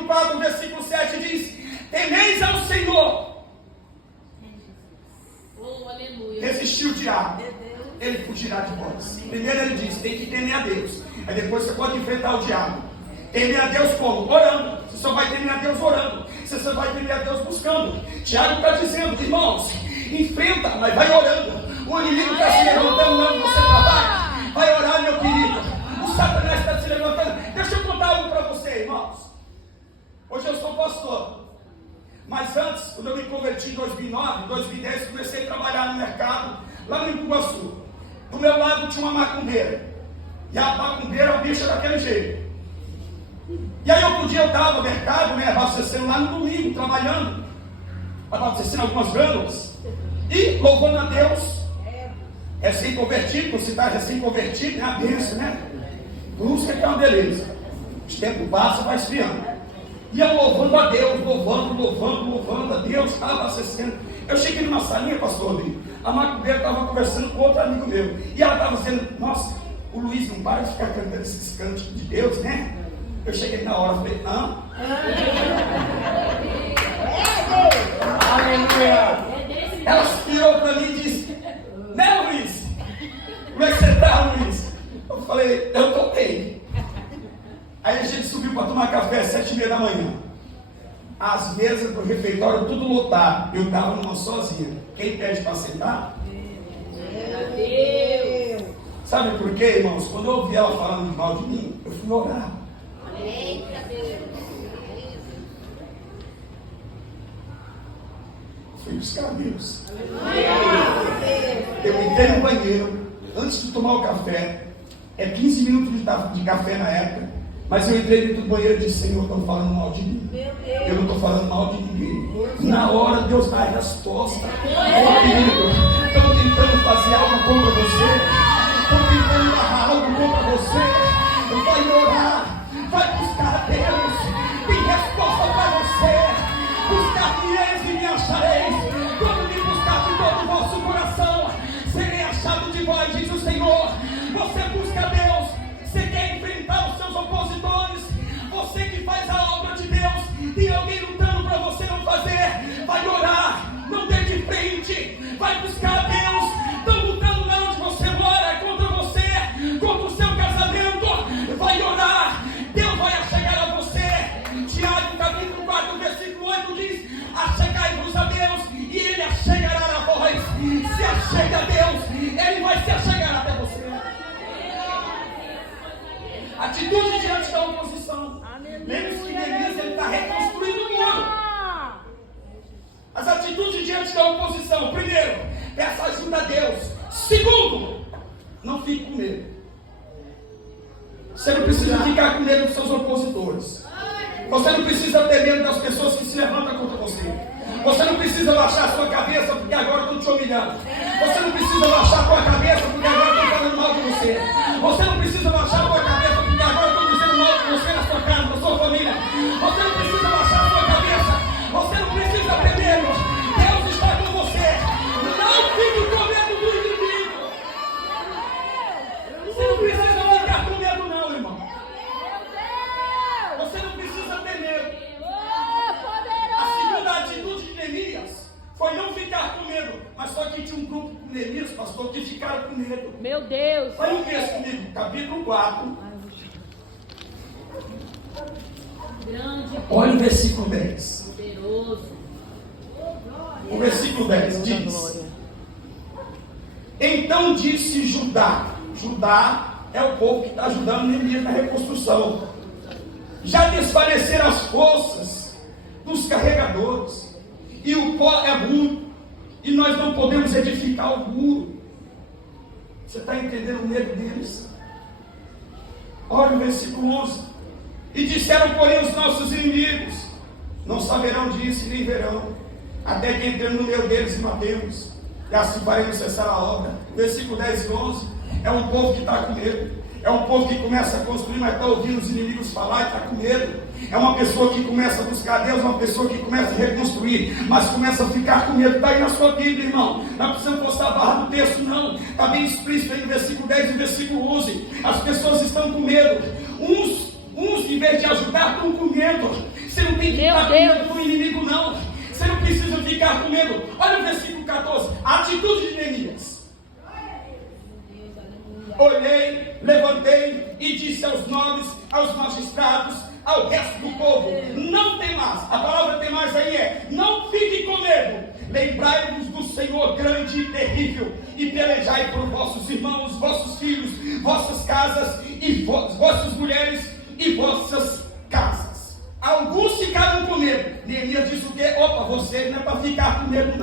capítulo 4, versículo 7 diz: temeis ao Senhor. Oh, aleluia. Resistir o diabo, ele fugirá de vós. Primeiro ele diz, tem que temer a Deus. Aí depois você pode enfrentar o diabo. Temer a Deus como? Orando. Você só vai temer a Deus orando. Você só vai temer a Deus buscando. Tiago está dizendo, irmãos, enfrenta, mas vai orando. O inimigo está se levantando lá onde você trabalha. Vai orar, meu querido. O Satanás está se levantando. Deixa eu contar algo para você, irmãos. Hoje eu sou pastor. Mas antes, quando eu me converti em 2009, em 2010, comecei a trabalhar no mercado, lá no Iguaçu. Do meu lado tinha uma macumbeira. E a macumbeira, a bicha daquele jeito. E aí outro dia eu estava no mercado, abastecendo lá no domingo, trabalhando. Abastecendo algumas grãos. E louvando a Deus. Recém-convertido, você está recém-convertido, é uma bênção, né? Busca que é uma beleza. O tempo passa, vai esfriando. E eu louvando a Deus, louvando a Deus, estava acessando. Eu cheguei numa salinha, pastor Rodrigo, a macumbeira estava conversando com outro amigo meu, e ela estava dizendo, nossa, o Luiz não para de ficar cantando esses cantos de Deus, né? Eu cheguei na hora, falei, hã? Aleluia! Ela virou para mim e disse, né, Luiz? Como é que você está, Luiz? Eu falei, eu estou bem. Aí a gente subiu para tomar café às 7h30 da manhã. As mesas do refeitório tudo lotado. Eu estava numa sozinha. Quem pede para sentar? Deus. Sabe por quê, irmãos? Quando eu ouvi ela falando mal de mim, eu fui orar. Fui buscar Deus. Eu entrei no banheiro antes de tomar o café. É 15 minutos de café na época. Mas eu entrei dentro do banheiro e disse, Senhor, estão falando mal de mim. Eu não estou falando mal de ninguém. Na hora Deus dá a resposta. Querido, estão tentando fazer algo contra você. Estão tentando barrar algo contra você. Vai orar. Vai buscar a Deus. Tem resposta para você. Buscar-me-eis e me achareis. Quando me buscar de todo o vosso coração, serei achado de vós, diz o Senhor. Você busca a Deus. Você quer enfrentar os seus opositores? Você que faz a obra de Deus, tem alguém lutando para você não fazer? Vai orar, não dê de frente, vai buscar a Deus. Estão lutando lá onde você mora, contra você, contra o seu casamento. Vai orar, Deus vai achegar a você. Tiago capítulo 4, versículo 8 diz: achegai-vos a Deus e Ele achegará a vós. Se achega a Deus, Ele vai se achegar até você. Atitude diante da oposição. Lembre-se que Neemias está reconstruindo o muro. As atitudes diante da oposição. Primeiro, peça ajuda a Deus. Segundo, não fique com medo. Você não precisa ficar com medo dos seus opositores. Você não precisa ter medo das pessoas que se levantam contra você. Você não precisa baixar a sua cabeça porque agora estão te humilhando. Você não precisa baixar a sua cabeça porque agora estão falando mal de você. Você não precisa baixar a sua cabeça porque agora estão dizendo mal de você na sua casa, na sua família. Você não precisa baixar a sua cabeça. Você não precisa ter medo. Deus está com você. Não fique com medo do inimigo. Você não precisa ficar com medo não, irmão. Você não precisa ter medo. A segunda atitude de Neemias foi não ficar com medo. Mas só que tinha um grupo com Neemias, pastor, que ficaram com medo. Meu Deus. Olha o texto comigo, capítulo 4. Grande. Olha o versículo 10. Poderoso. O versículo 10 diz: então disse Judá. Judá é o povo que está ajudando Neemias na reconstrução. Já desfaleceram as forças dos carregadores, e o pó é muito, e nós não podemos edificar o muro. Você está entendendo o medo deles? Olha o versículo 11. E disseram, porém, os nossos inimigos: não saberão disso e nem verão, até que entremos no meio deles e matemos, e assim faremos cessar a obra. Versículo 10 e 11. É um povo que está com medo. É um povo que começa a construir, mas está ouvindo os inimigos falar e está com medo. É uma pessoa que começa a buscar Deus, uma pessoa que começa a reconstruir, mas começa a ficar com medo. Está aí na sua Bíblia, irmão. Não precisa postar a barra do texto, não. Está bem explícito aí no versículo 10 e no versículo 11. As pessoas estão com medo. Uns em vez de ajudar, estão com medo. tem que ficar com medo do inimigo, não. Você não precisa ficar com medo. Olha o versículo 14. A atitude de Neemias. Olhei, levantei e disse aos nobres, aos magistrados, ao resto do povo: não temais. A palavra temais aí é: não fiquem com medo. Lembrai-vos do Senhor grande e terrível, e pelejai por vossos irmãos, vossos filhos, vossas casas, e vossas mulheres e vossas casas. Alguns ficaram com medo. Neemias disse o quê? Opa, você não é para ficar com medo, não.